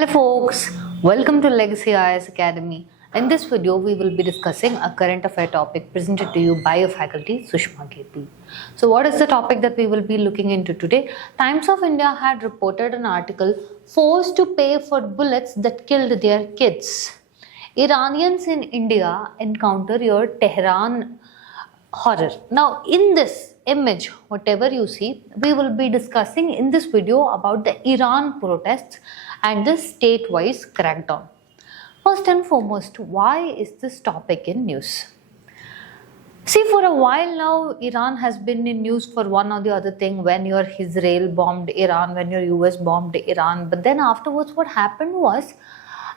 Hello folks, welcome to Legacy IAS Academy. In this video, we will be discussing a current affair topic presented to you by your faculty, Sushma KP. So what is the topic that we will be looking into today? Times of India had reported an article, forced to pay for bullets that killed their kids. Iranians in India encounter your Tehran horror. Now in this image, whatever you see, we will be discussing in this video about the Iran protests and the state-wise crackdown. First and foremost, why is this topic in news? See, for a while now, Iran has been in news for one or the other thing, when your Israel bombed Iran, when your US bombed Iran. But then afterwards, what happened was,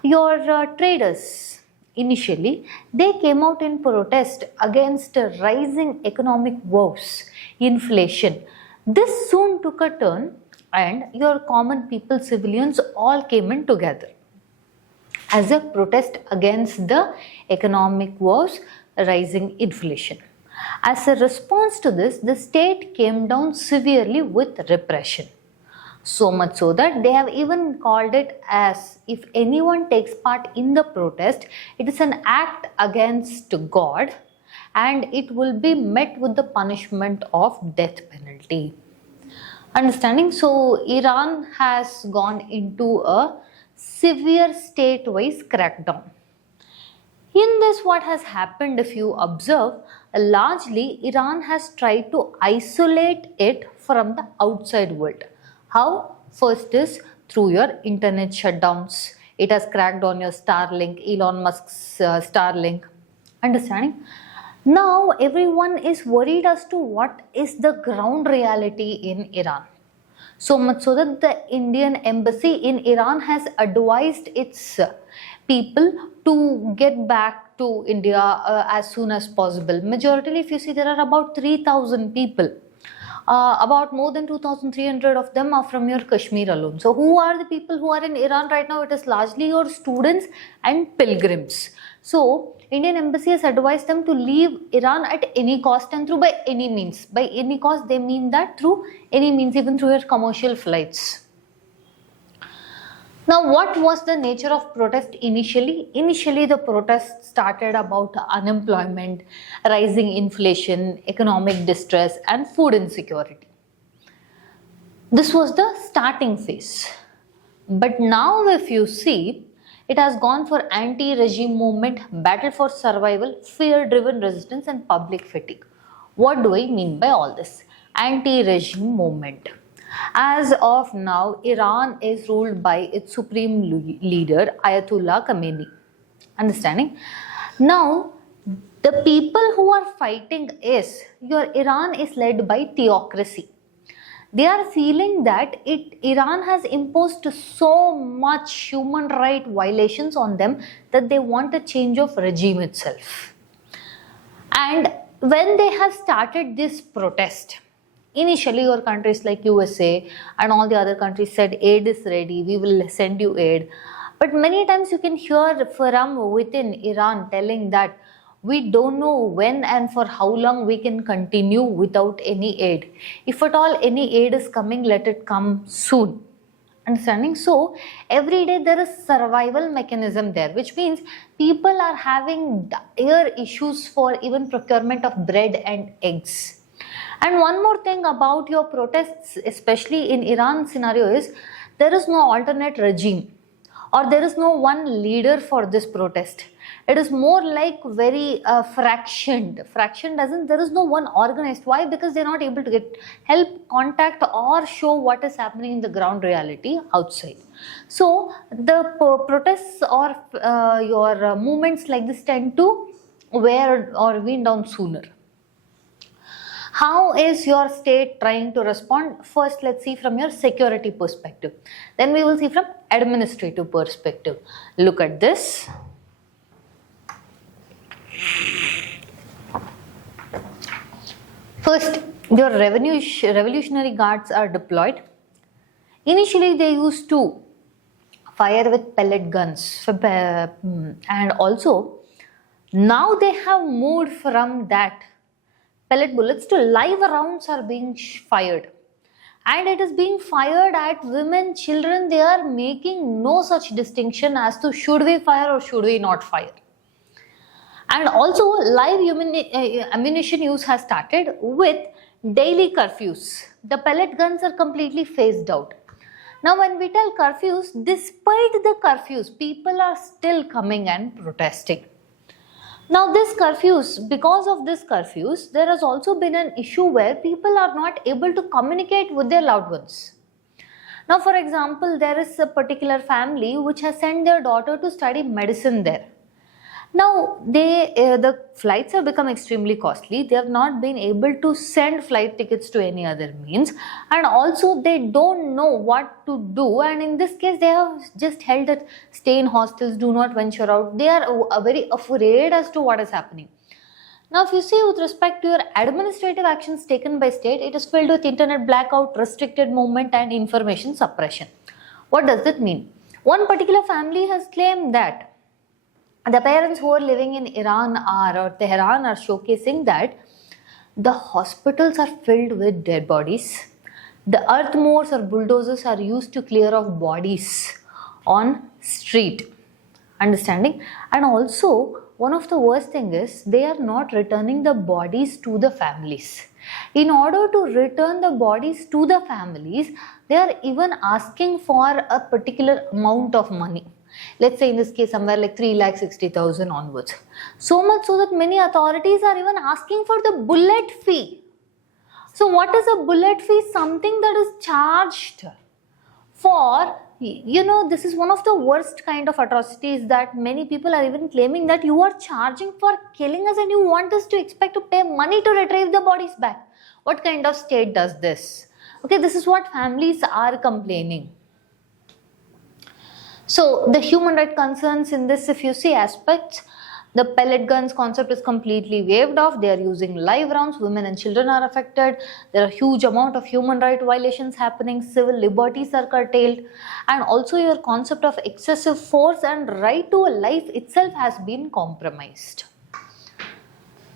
your traders, initially, they came out in protest against rising economic woes, inflation. This soon took a turn and your common people, civilians, all came in together as a protest against the economic woes, rising inflation. As a response to this, the state came down severely with repression. So much so that they have even called it as, if anyone takes part in the protest, it is an act against God and it will be met with the punishment of death penalty. Understanding? So Iran has gone into a severe state-wise crackdown. In this, what has happened, if you observe, largely Iran has tried to isolate it from the outside world. How? First is through your internet shutdowns. It has cracked on your Starlink, Elon Musk's Starlink. Understanding? Now everyone is worried as to what is the ground reality in Iran. So much so that the Indian embassy in Iran has advised its people to get back to India as soon as possible. Majority, if you see, there are about 3,000 people. About more than 2,300 of them are from your Kashmir alone. So who are the people who are in Iran right now? It is largely your students and pilgrims. So Indian embassy has advised them to leave Iran at any cost and through by any means. By any cost, they mean that through any means, even through your commercial flights. Now, what was the nature of protest initially? Initially, the protest started about unemployment, rising inflation, economic distress, and food insecurity. This was the starting phase. But now, if you see, it has gone for anti-regime movement, battle for survival, fear-driven resistance, and public fatigue. What do I mean by all this? Anti-regime movement. As of now, Iran is ruled by its supreme leader, Ayatollah Khamenei. Understanding? Now, the people who are fighting is, your Iran is led by theocracy. They are feeling that Iran has imposed so much human right violations on them that they want a change of regime itself. And when they have started this protest, initially your countries like USA and all the other countries said aid is ready, we will send you aid. But many times you can hear from within Iran telling that we don't know when and for how long we can continue without any aid. If at all any aid is coming, let it come soon. Understanding? So every day there is survival mechanism there, which means people are having dire issues for even procurement of bread and eggs. And one more thing about your protests, especially in Iran scenario, is there is no alternate regime or there is no one leader for this protest. It is more like very fractioned. Fractioned doesn't, there is no one organized. Why? Because they're not able to get help, contact or show what is happening in the ground reality outside. So the protests or your movements like this tend to wear or wean down sooner. How is your state trying to respond? First, let's see from your security perspective. Then we will see from administrative perspective. Look at this. First, your revolutionary guards are deployed. Initially, they used to fire with pellet guns and also now they have moved from that pellet bullets to live rounds are being fired. and it is being fired at women, children. They are making no such distinction as to should we fire or should we not fire. And also live ammunition use has started with daily curfews. The pellet guns are completely phased out. Now when we tell curfews, despite the curfews, people are still coming and protesting. Now this curfews, because of this curfews, there has also been an issue where people are not able to communicate with their loved ones. Now for example, there is a particular family which has sent their daughter to study medicine there. Now the flights have become extremely costly. They have not been able to send flight tickets to any other means, and also they don't know what to do, and in this case they have just held that stay in hostels, do not venture out. They are very afraid as to what is happening. Now if you see with respect to your administrative actions taken by state, it is filled with internet blackout, restricted movement and information suppression. What does that mean? One particular family has claimed that the parents who are living in Iran or Tehran are showcasing that the hospitals are filled with dead bodies. The earth moors or bulldozers are used to clear off bodies on street. Understanding? And also one of the worst thing is they are not returning the bodies to the families. In order to return the bodies to the families, they are even asking for a particular amount of money. Let's say in this case somewhere like 3,60,000 onwards. So much so that many authorities are even asking for the bullet fee. So what is a bullet fee? Something that is charged for, this is one of the worst kind of atrocities that many people are even claiming that you are charging for killing us and you want us to expect to pay money to retrieve the bodies back. What kind of state does this? Okay, this is what families are complaining. So the human rights concerns in this, if you see aspects, the pellet guns concept is completely waived off. They are using live rounds. Women and children are affected. There are huge amount of human rights violations happening. Civil liberties are curtailed. And also your concept of excessive force and right to a life itself has been compromised.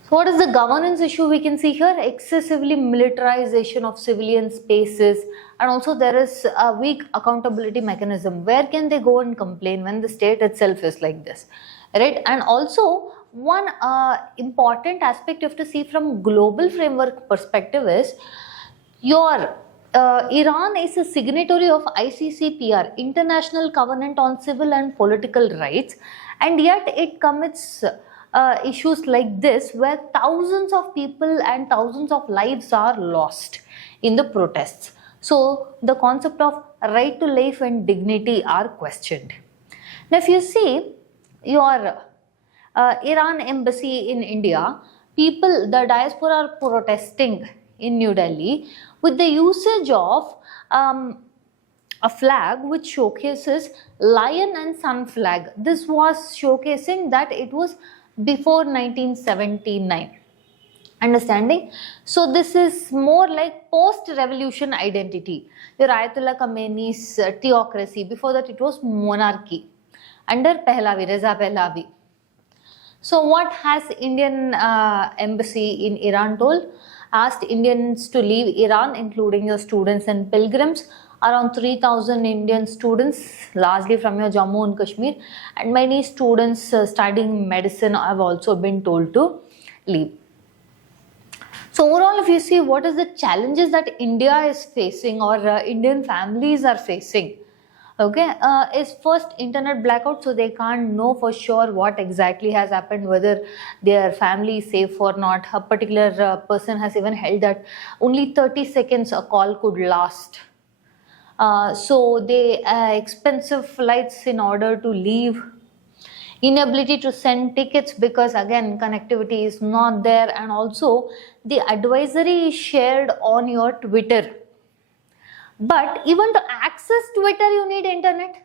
So what is the governance issue we can see here? Excessively militarization of civilian spaces, and also there is a weak accountability mechanism. Where can they go and complain when the state itself is like this, right? And also one important aspect you have to see from global framework perspective is your Iran is a signatory of ICCPR, International Covenant on Civil and Political Rights, and yet it commits issues like this where thousands of people and thousands of lives are lost in the protests. So the concept of right to life and dignity are questioned. Now if you see your Iran embassy in India, the diaspora are protesting in New Delhi with the usage of a flag which showcases lion and sun flag. This was showcasing that it was before 1979. Understanding? So this is more like post-revolution identity. Your Ayatollah Khomeini's theocracy, before that it was monarchy under Pahlavi, Reza Pahlavi. So what has Indian embassy in Iran told? Asked Indians to leave Iran, including your students and pilgrims. Around 3,000 Indian students, largely from your Jammu and Kashmir, and many students studying medicine have also been told to leave. So overall, if you see what is the challenges that India is facing or Indian families are facing, okay, is first internet blackout, so they can't know for sure what exactly has happened, whether their family is safe or not. A particular person has even held that only 30 seconds a call could last. So they expensive flights in order to leave, inability to send tickets because again connectivity is not there, and also the advisory is shared on your Twitter. But even to access Twitter you need internet.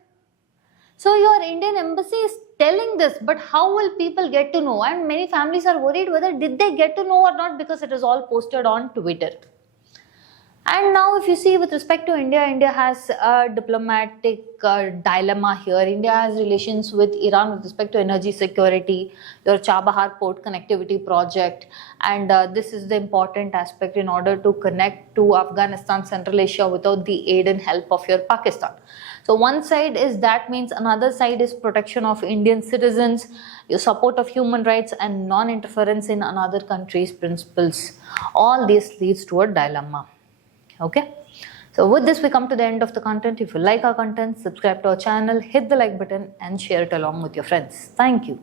So your Indian embassy is telling this, but how will people get to know? And many families are worried whether did they get to know or not because it is all posted on Twitter. And now, if you see with respect to India, India has a diplomatic dilemma here. India has relations with Iran with respect to energy security, your Chabahar port connectivity project, and this is the important aspect in order to connect to Afghanistan, Central Asia without the aid and help of your Pakistan. So one side is that means, another side is protection of Indian citizens, your support of human rights and non-interference in another country's principles. All this leads to a dilemma. Okay, so with this we come to the end of the content. If you like our content, subscribe to our channel, hit the like button and share it along with your friends. Thank you.